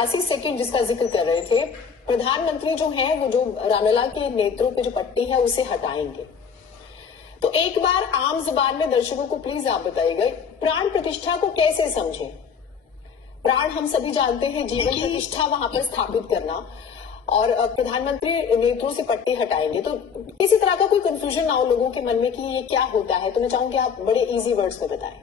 88 second जिसका जिक्र कर रहे थे, प्रधानमंत्री जो हैं वो जो रामलला के नेत्रों पे जो पट्टी है उसे हटाएंगे। तो एक बार आम जुबान में दर्शकों को प्लीज आप बताइएगा, प्राण प्रतिष्ठा को कैसे समझें? प्राण हम सभी जानते हैं, जीवन प्रतिष्ठा वहां पर स्थापित करना, और प्रधानमंत्री नेत्रों से पट्टी हटाएंगे। तो किसी तरह का कोई कंफ्यूजन ना हो लोगों के मन में कि ये क्या होता है, तो मैं चाहूंगी आप बड़े इजी वर्ड्स में बताएं।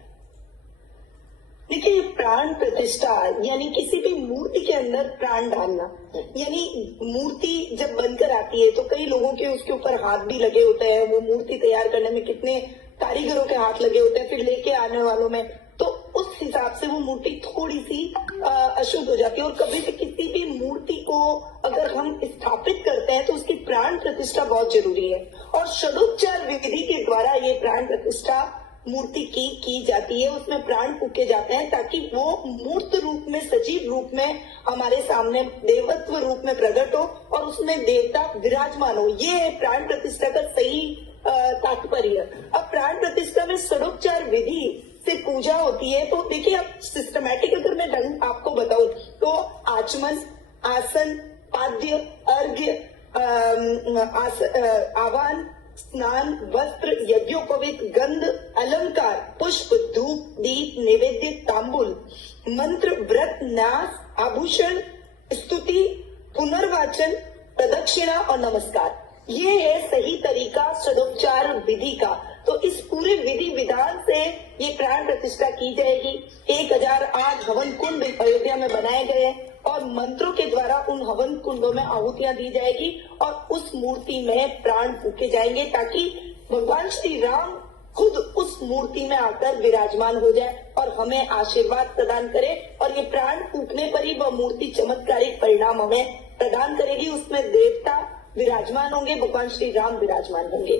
देखिए, प्राण प्रतिष्ठा यानी किसी भी मूर्ति के अंदर प्राण डालना, यानी मूर्ति जब बनकर आती है तो कई लोगों के उसके ऊपर हाथ भी लगे होते हैं, वो मूर्ति तैयार करने में कितने कारीगरों के हाथ लगे होते हैं, फिर लेके आने वालों में, तो उस हिसाब से वो मूर्ति थोड़ी सी अशुद्ध हो जाती है। और कभी भी किसी भी मूर्ति को अगर हम स्थापित करते हैं तो उसकी प्राण प्रतिष्ठा बहुत जरूरी है, और षडोपचार विधि के द्वारा ये प्राण प्रतिष्ठा मूर्ति की जाती है। उसमें प्राण फूके जाते हैं ताकि वो मूर्त रूप में, सजीव रूप में हमारे सामने देवत्व रूप में प्रकट हो और उसमें देवता विराजमान हो। ये है प्राण प्रतिष्ठा का सही तात्पर्य। अब प्राण प्रतिष्ठा में षडोपचार विधि से पूजा होती है। तो देखिए, अब सिस्टमैटिक अगर मैं ढंग आपको बताऊं तो आचमन, आसन, पाद्य, अर्घ्य, आवाहन, स्नान, वस्त्र, यज्ञोपवीत, गंध, अलंकार, पुष्प, धूप, दीप, नैवेद्य, तांबुल, मंत्र, व्रत, न्यास, आभूषण, स्तुति, पुनर्वाचन, प्रदक्षिणा और नमस्कार। ये है सही तरीका षडोपचार विधि का। तो इस पूरे विधि विधान से ये प्राण प्रतिष्ठा की जाएगी। 1008 हवन कुंड अयोध्या में बनाए गए और मंत्रों के द्वारा उन हवन कुंडों में आहुतियां दी जाएगी और उस मूर्ति में प्राण फूके जाएंगे ताकि भगवान श्री राम खुद उस मूर्ति में आकर विराजमान हो जाए और हमें आशीर्वाद प्रदान करे। और ये प्राण फूकने पर ही वह मूर्ति चमत्कारिक परिणाम हमें प्रदान करेगी। उसमें देवता विराजमान होंगे, भगवान श्री राम विराजमान होंगे।